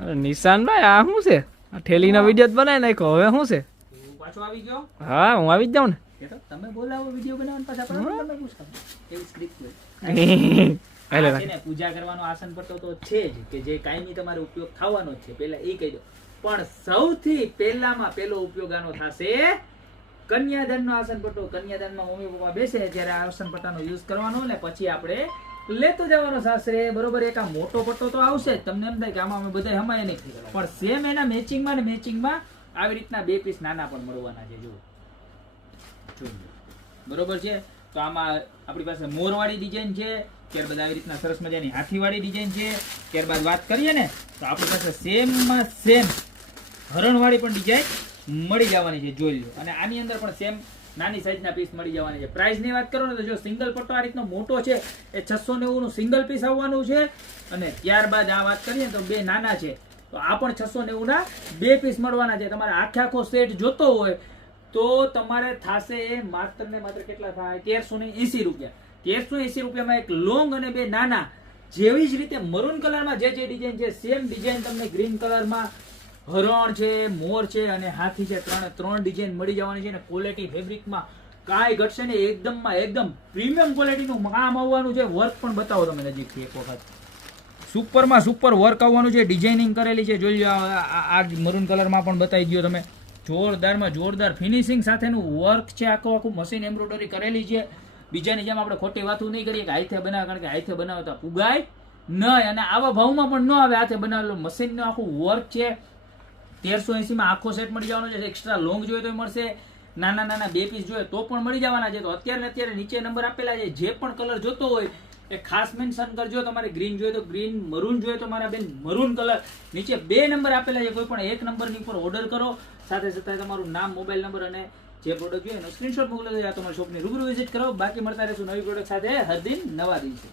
અરે નિશાનભાઈ આ શું છે? આ ઠેલીનો વિડીયો બનાવી નાખ્યો, હવે શું છે? પાછો આવી ગયો. હા હું આવી જ જાઉં ને. એ તો તમે બોલાવો વિડીયો બનાવવાનું પાછા આપણે તમે પૂછો. એવી સ્ક્રિપ્ટ હોય. હાલે આ છે ને પૂજા કરવાનો આસન પટ્ટો તો છે જ કે જે કાયમી તમારે ઉપયોગ થવાનો જ છે. પહેલા એ કહી દો. પણ સૌથી પહેલામાં પહેલો ઉપયોગ આનો થશે કન્યાદાનનો આસન પટ્ટો. કન્યાદાનમાં મમ્મી પપ્પા બેસે ત્યારે આ આસન પટ્ટાનો યુઝ કરવાનો ને પછી આપણે લેતો જવાનો સાસરે. બરોબર. એક આ મોટો પટ્ટો તો આવશે જ. તમને એમ થાય કે આમાં અમે બધા હમાય નહીં, પણ સેમ એના મેચિંગમાં ને મેચિંગમાં આવી રીતના 2 પીસ નાના પણ મળવાના છે. જુઓ બરોબર છે. તો આમાં આપણી પાસે મોરવાળી ડિઝાઇન છે, ત્યારબાદ આવી રીતના સરસ મજાની હાથીવાળી ડિઝાઇન છે. ત્યારબાદ વાત કરીએ ને તો આપણી પાસે સેમ માં સેમ હરણવાળી પણ ડિઝાઇન મળી જવાની છે. જોઈ લો. અને આની અંદર પણ સેમ નાની સાઈઝના પીસ મળી જવાની છે. પ્રાઇસ ની વાત કરો ને તો જો સિંગલ પટ્ટો આ રીતનો મોટો છે એ 690 નું સિંગલ પીસ આવવાનું છે. અને ત્યારબાદ આ વાત કરીએ તો 2 નાના છે તો આ પણ 690 ના 2 પીસ મળવાના છે. તમારે આખો સેટ જોતો હોય તો તમારે થાશે માત્ર ને માત્ર કેટલા થાય? 1380 રૂપિયા. 1380 રૂપિયામાં એક લોંગ અને 2 નાના. જેવી જ રીતે મરૂન કલરમાં જે ડિઝાઇન છે સેમ ડિઝાઇન તમને ગ્રીન કલરમાં હરણ છે, મોર છે અને હાથી છે, ત્રણ ડિઝાઇન મળી જવાની છે. અને ક્વોલિટી ફેબ્રિકમાં કાંઈ ઘટશે ને, એકદમ પ્રીમિયમ ક્વોલિટીનું કામ આવવાનું છે. વર્ક પણ બતાવો તમે નજીકથી એક વખત. સુપરમાં સુપર વર્ક આવવાનું છે. ડિઝાઇનિંગ કરેલી છે. જોઈ લો. આ મરૂન કલરમાં પણ બતાવી દો તમે. જોરદારમાં જોરદાર ફિનિશિંગ સાથેનું વર્ક છે. આખું મશીન એમ્બ્રોઇડરી કરેલી છે. બીજાની જેમ આપણે ખોટી વાતો નહીં કરીએ કે હાથે બનાવે, કારણ કે હાથે બનાવતા પુગાય નહીં અને આવા ભાવમાં પણ ન આવે. હાથે બનાવેલું મશીનનું આખું વર્ક છે. 1380 માં આખો સેટ મળી જવાનો છે. એક્સ્ટ્રા લોંગ જોઈએ તો મળશે, નાના 2 પીસ જોઈએ તો પણ મળી જવાના છે. તો અત્યારે નીચે નંબર આપેલા છે. જે પણ કલર જોતો હોય એ ખાસ મેન્શન કરજો. તમારે ગ્રીન જોઈએ તો ગ્રીન, મરૂન જોઈએ તો મારા બેન મરૂન કલર. નીચે 2 નંબર આપેલા છે. કોઈ પણ એક નંબરની ઉપર ઓર્ડર કરો. સાથે તમારું નામ, મોબાઈલ નંબર અને જે પ્રોડક્ટ જોઈએ એનો સ્ક્રીનશોટ મોકલી દો. તમારી શોપની રૂબરૂ વિઝિટ કરો. બાકી મળતા રહેશું નવી પ્રોડક્ટ સાથે હર દિન નવા દિવસે.